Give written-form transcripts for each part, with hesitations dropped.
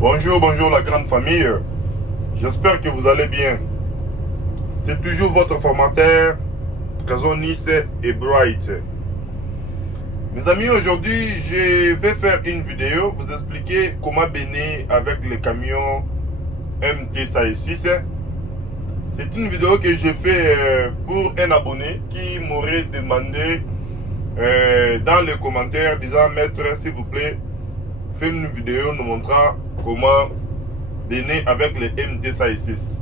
Bonjour, bonjour la grande famille. J'espère que vous allez bien. C'est toujours votre formateur, Kazonis et Bright. Mes amis, aujourd'hui, je vais faire une vidéo, vous expliquer comment bénir avec le camion MT6. C'est une vidéo que j'ai fait pour un abonné qui m'aurait demandé dans les commentaires disant: maître, s'il vous plaît, faites une vidéo nous montrant comment bénir avec le MT6.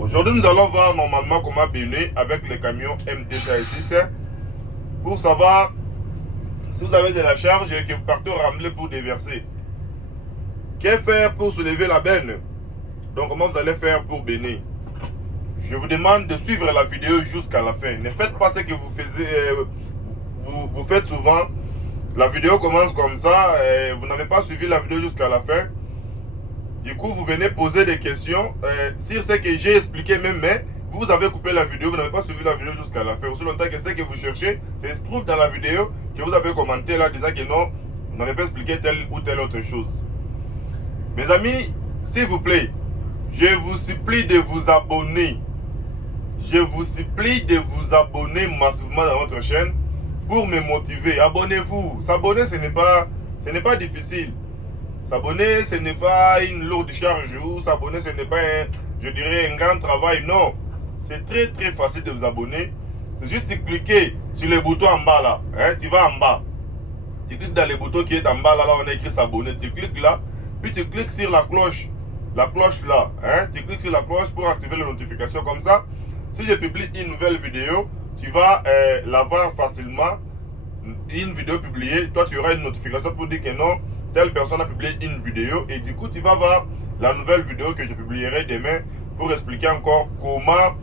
Aujourd'hui, nous allons voir normalement comment bénir avec le camion MT6 pour savoir si vous avez de la charge et que vous partez rembler pour déverser. Que faire pour soulever la benne? Donc, comment vous allez faire pour bénir? Je vous demande de suivre la vidéo jusqu'à la fin. Ne faites pas ce que vous faites souvent. La vidéo commence comme ça et vous n'avez pas suivi la vidéo jusqu'à la fin. Du coup, vous venez poser des questions sur ce que j'ai expliqué même, mais vous avez coupé la vidéo, vous n'avez pas suivi la vidéo jusqu'à la fin. Aussi longtemps que ce que vous cherchez, ça se trouve dans la vidéo que vous avez commenté là, disant que non, vous n'avez pas expliqué telle ou telle autre chose. Mes amis, s'il vous plaît, je vous supplie de vous abonner. Je vous supplie de vous abonner massivement dans votre chaîne pour me motiver. Abonnez-vous. S'abonner, ce n'est pas difficile. S'abonner, ce n'est pas une lourde charge, ou s'abonner, ce n'est pas, un grand travail. Non, c'est très facile de vous abonner. C'est juste de cliquer sur le bouton en bas là. Tu vas en bas. Tu cliques dans le bouton qui est en bas là, on a écrit s'abonner. Tu cliques là, puis tu cliques sur la cloche. La cloche là. Tu cliques sur la cloche pour activer les notifications. Comme ça, si je publie une nouvelle vidéo, tu vas la voir facilement. Une vidéo publiée, toi tu auras une notification pour dire que non, telle personne a publié une vidéo, et du coup tu vas voir la nouvelle vidéo que je publierai demain pour expliquer encore comment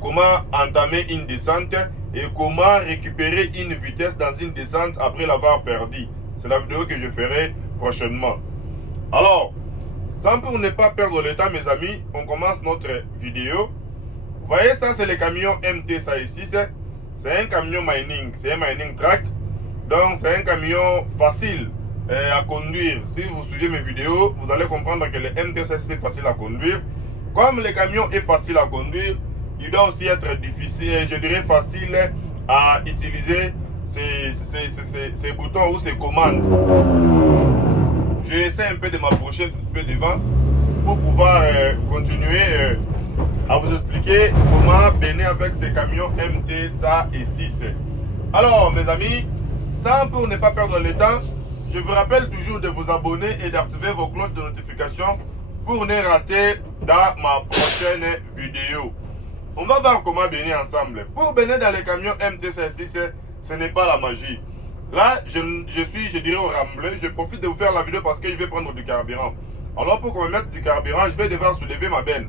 comment entamer une descente et comment récupérer une vitesse dans une descente après l'avoir perdue. C'est la vidéo que je ferai prochainement. Alors, sans pour ne pas perdre le temps, mes amis, on commence notre vidéo. Vous voyez, ça c'est le camion MT6. C'est un camion mining, c'est un mining track. Donc c'est un camion facile à conduire. Si vous suivez mes vidéos, vous allez comprendre que le MT6 est facile à conduire. Comme le camion est facile à conduire, il doit aussi être difficile, je dirais facile à utiliser ces boutons ou ces commandes. J'essaie un peu de m'approcher un petit peu devant pour pouvoir continuer à vous expliquer comment bénir avec ces camions MT6. Alors mes amis, sans pour ne pas perdre le temps, je vous rappelle toujours de vous abonner et d'activer vos cloches de notification pour ne rater dans ma prochaine vidéo. On va voir comment bénir ensemble. Pour bénir dans les camions MT6, ce n'est pas la magie. Là, je dirais au remblai, je profite de vous faire la vidéo parce que je vais prendre du carburant. Alors pour qu'on me mette du carburant, je vais devoir soulever ma benne.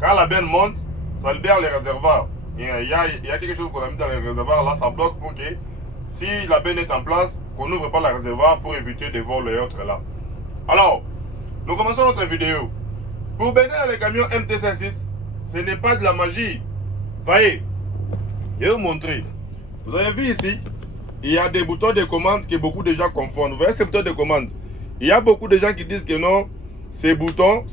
Quand la benne monte, ça libère les réservoirs. Il y a quelque chose qu'on a mis dans les réservoirs, là ça bloque pour que si la benne est en place, qu'on n'ouvre pas le réservoir pour éviter des vols et autres là. Alors, nous commençons notre vidéo. Pour bénir les camions MT6, ce n'est pas de la magie. Voyez, je vais vous montrer. Vous avez vu ici, il y a des boutons de commande que beaucoup de gens confondent. Vous voyez ces boutons de commande? Il y a beaucoup de gens qui disent que non, ces boutons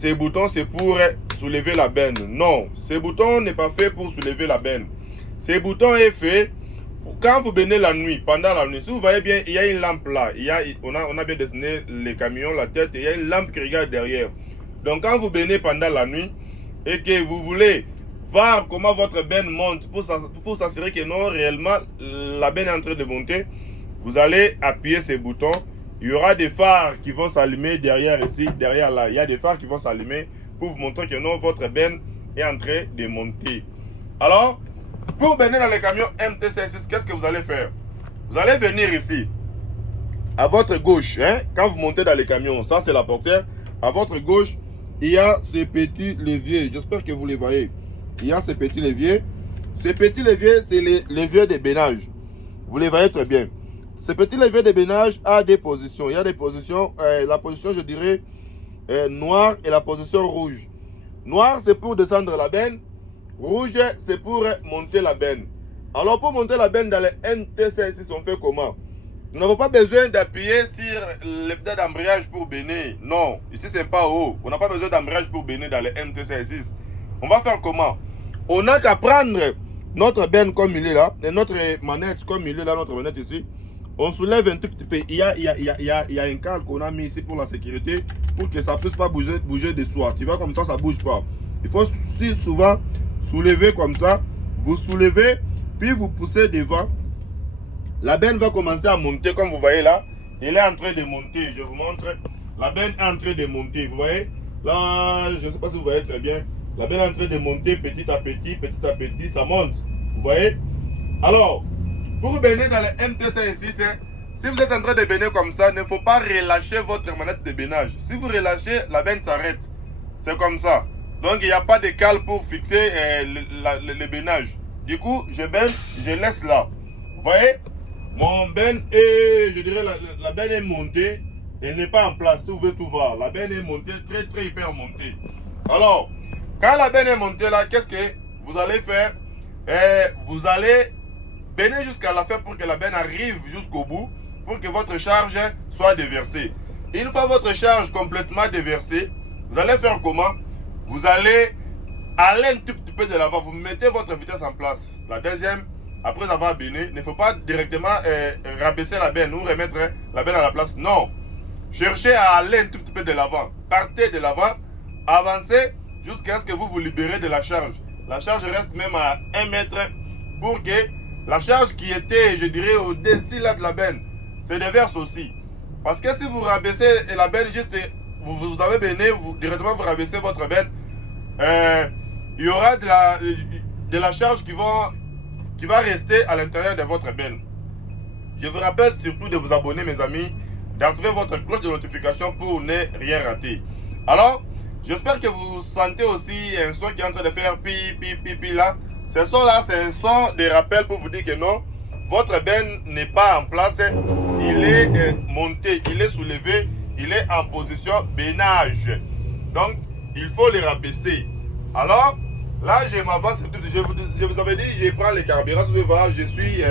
c'est pour soulever la benne. Non, ces boutons n'est pas fait pour soulever la benne. Ces boutons est fait pour quand vous bénez la nuit, pendant la nuit. Si vous voyez bien, il y a une lampe là. On a bien dessiné les camions, la tête, et il y a une lampe qui regarde derrière. Donc quand vous bénez pendant la nuit et que vous voulez voir comment votre benne monte pour s'assurer que non, réellement la benne est en train de monter, vous allez appuyer ces boutons. Il y aura des phares qui vont s'allumer derrière ici, derrière là. Il y a des phares qui vont s'allumer pour vous montrer que non, votre benne est en train de monter. Alors, pour bénir dans les camions MT6, qu'est-ce que vous allez faire? Vous allez venir ici, à votre gauche, quand vous montez dans les camions, ça c'est la portière. À votre gauche, il y a ce petit levier. J'espère que vous les voyez. Il y a ce petit levier. Ce petit levier, c'est le levier de bénage. Vous les voyez très bien. Ce petit levier de bénage a des positions. Il y a des positions, la position, je dirais, noire et la position rouge. Noir, c'est pour descendre la benne. Rouge, c'est pour monter la benne. Alors, pour monter la benne dans les MT6, on fait comment? Nous n'avons pas besoin d'appuyer sur le pedal d'embrayage pour bénir. Non, ici c'est pas haut. On n'a pas besoin d'embrayage pour bénir dans le MT-56. On va faire comment? On n'a qu'à prendre notre benne comme il est là, et notre manette comme il est là, notre manette ici. On soulève un tout petit peu. Il y a un câble qu'on a mis ici pour la sécurité, pour que ça ne puisse pas bouger de soi. Tu vois, comme ça ne bouge pas. Il faut si souvent soulever comme ça. Vous soulevez, puis vous poussez devant. La benne va commencer à monter, comme vous voyez là. Elle est en train de monter. Je vous montre. La benne est en train de monter. Vous voyez? Là, je ne sais pas si vous voyez très bien. La benne est en train de monter petit à petit, ça monte. Vous voyez? Alors, pour bénir dans le MT-56, si vous êtes en train de bénir comme ça, il ne faut pas relâcher votre manette de bénage. Si vous relâchez, la benne s'arrête. C'est comme ça. Donc, il n'y a pas de cale pour fixer le bénage. Du coup, je benne, je laisse là. Vous voyez? Mon benne est, je dirais, la benne est montée. Elle n'est pas en place, si vous voulez tout voir. La benne est montée, très hyper montée. Alors, quand la benne est montée là, qu'est-ce que vous allez faire? Vous allez bénir jusqu'à la fin pour que la benne arrive jusqu'au bout, pour que votre charge soit déversée. Une fois votre charge complètement déversée, vous allez faire comment? Vous allez aller un tout petit peu de l'avant, vous mettez votre vitesse en place. La deuxième, après avoir béni, il ne faut pas directement rabaisser la benne ou remettre la benne à la place. Non. Cherchez à aller un tout petit peu de l'avant. Partez de l'avant, avancez jusqu'à ce que vous vous libérez de la charge. La charge reste même à 1 mètre pour que la charge qui était, je dirais, au-dessus de la benne se déverse aussi. Parce que si vous rabaissez la benne, juste vous avez béni, directement vous rabaissez votre benne, il y aura de la charge qui va rester à l'intérieur de votre benne. Je vous rappelle surtout de vous abonner, mes amis, d'activer votre cloche de notification pour ne rien rater. Alors, j'espère que vous sentez aussi un son qui est en train de faire pi là. Ce son là, c'est un son de rappel pour vous dire que non, votre benne n'est pas en place. Il est monté, il est soulevé, il est en position bénage. Donc, il faut le rabaisser. Alors, là, je m'avance. Je vous avais dit, je prends les carburants. Vous pouvez voir, je suis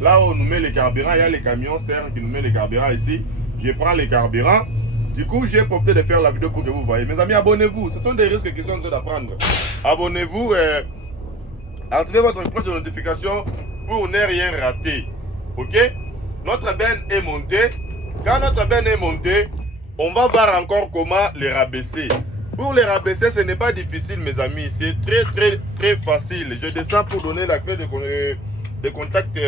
là où on nous met les carburants. Il y a les camions Stern qui nous met les carburants ici. Je prends les carburants. Du coup, j'ai profité de faire la vidéo pour que vous voyez. Mes amis, abonnez-vous. Ce sont des risques qu'ils sont en train d'apprendre. Abonnez-vous. Activez votre cloche de notification pour ne rien rater. Ok? Notre benne est montée. Quand notre benne est montée, on va voir encore comment les rabaisser. Pour les rabaisser, ce n'est pas difficile, mes amis. C'est très facile. Je descends pour donner la clé de contact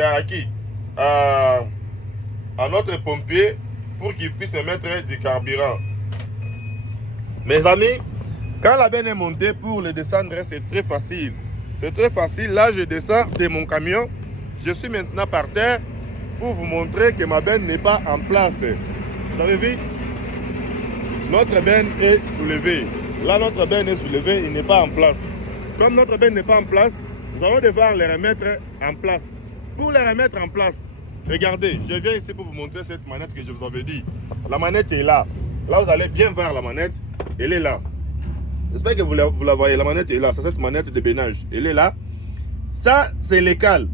à qui? À notre pompier pour qu'il puisse me mettre du carburant. Mes amis, quand la benne est montée, pour le descendre, c'est très facile. C'est très facile. Là, je descends de mon camion. Je suis maintenant par terre pour vous montrer que ma benne n'est pas en place. Vous avez vu? Notre benne est soulevée. Là, notre benne est soulevée, il n'est pas en place. Comme notre benne n'est pas en place, nous allons devoir les remettre en place. Pour les remettre en place, regardez, je viens ici pour vous montrer cette manette que je vous avais dit. La manette est là. Là, vous allez bien voir la manette. Elle est là. J'espère que vous la voyez. La manette est là. C'est cette manette de bénage. Elle est là. Ça, c'est les cales.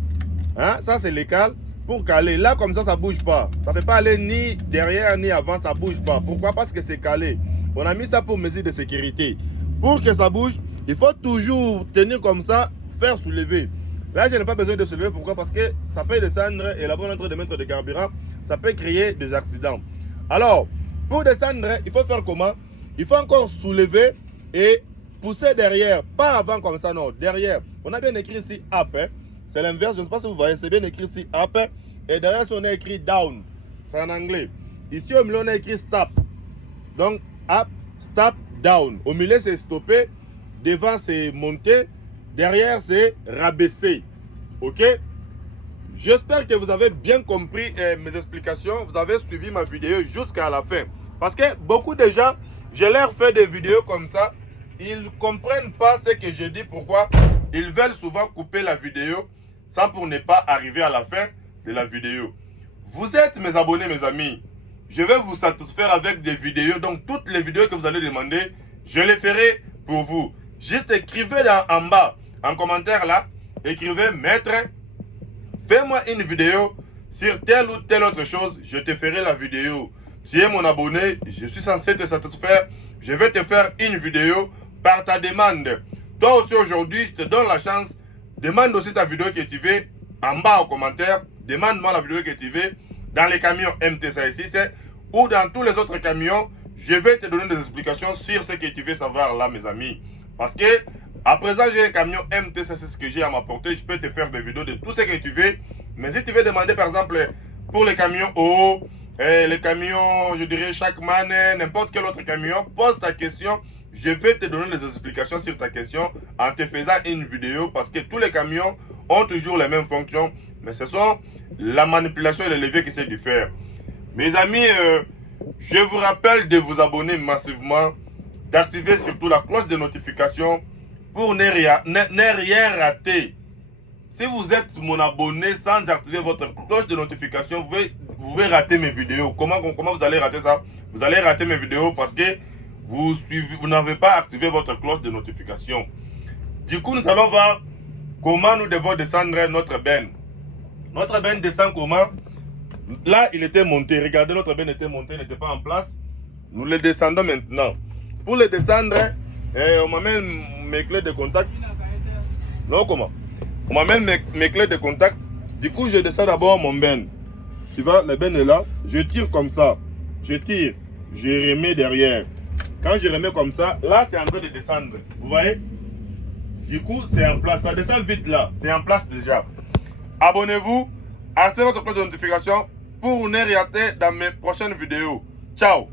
Hein? Ça, c'est les cales pour caler. Là, comme ça ne bouge pas. Ça ne peut pas aller ni derrière ni avant. Ça ne bouge pas. Pourquoi? Parce que c'est calé. On a mis ça pour mesure de sécurité. Pour que ça bouge, il faut toujours tenir comme ça, faire soulever. Là, je n'ai pas besoin de soulever. Pourquoi? Parce que ça peut descendre et là-bas, on est en train de mettre des carburants. Ça peut créer des accidents. Alors, pour descendre, il faut faire comment? Il faut encore soulever et pousser derrière. Pas avant comme ça, non. Derrière. On a bien écrit ici up. Hein? C'est l'inverse. Je ne sais pas si vous voyez. C'est bien écrit ici up. Et derrière, on a écrit down. C'est en anglais. Ici, au milieu, on a écrit stop. Donc, up, stop, down. Au milieu, c'est stopper. Devant, c'est monter. Derrière, c'est rabaisser. Ok? J'espère que vous avez bien compris mes explications. Vous avez suivi ma vidéo jusqu'à la fin. Parce que beaucoup de gens, je leur fais des vidéos comme ça. Ils ne comprennent pas ce que je dis. Pourquoi? Ils veulent souvent couper la vidéo. Ça pour ne pas arriver à la fin de la vidéo. Vous êtes mes abonnés, mes amis. Je vais vous satisfaire avec des vidéos. Donc toutes les vidéos que vous allez demander, je les ferai pour vous. Juste écrivez en bas, en commentaire là. Écrivez maître. Fais-moi une vidéo sur telle ou telle autre chose, je te ferai la vidéo. Tu es mon abonné, je suis censé te satisfaire. Je vais te faire une vidéo par ta demande. Toi aussi aujourd'hui, je te donne la chance. Demande aussi ta vidéo que tu veux en bas en commentaire. Demande-moi la vidéo que tu veux dans les camions MT-6 ou dans tous les autres camions. Je vais te donner des explications sur ce que tu veux savoir là, mes amis. Parce que à présent, j'ai un camion MT-6 que j'ai à m'apporter. Je peux te faire des vidéos de tout ce que tu veux. Mais si tu veux demander par exemple pour les camions hauts, les camions, je dirais Shackman, n'importe quel autre camion, pose ta question. Je vais te donner des explications sur ta question en te faisant une vidéo parce que tous les camions ont toujours les mêmes fonctions. Mais ce sont la manipulation et le levier qui se diffèrent. Mes amis, je vous rappelle de vous abonner massivement, d'activer surtout la cloche de notification pour ne rien rater. Si vous êtes mon abonné sans activer votre cloche de notification, vous pouvez rater mes vidéos. Comment vous allez rater ça? Vous allez rater mes vidéos parce que vous n'avez pas activé votre cloche de notification. Du coup, nous allons voir comment nous devons descendre notre benne. Notre benne descend comment? Là, il était monté. Regardez, notre benne était monté, n'était pas en place. Nous le descendons maintenant. Pour le descendre, on m'amène mes clés de contact. Non, comment? On m'amène mes clés de contact. Du coup, je descends d'abord mon benne. Tu vois, le benne est là. Je tire comme ça. Je tire. Je remets derrière. Quand je remets comme ça, là, c'est en train de descendre. Vous voyez? Du coup, c'est en place. Ça descend vite là. C'est en place déjà. Abonnez-vous. Activez votre cloche de notification pour ne rien rater dans mes prochaines vidéos. Ciao!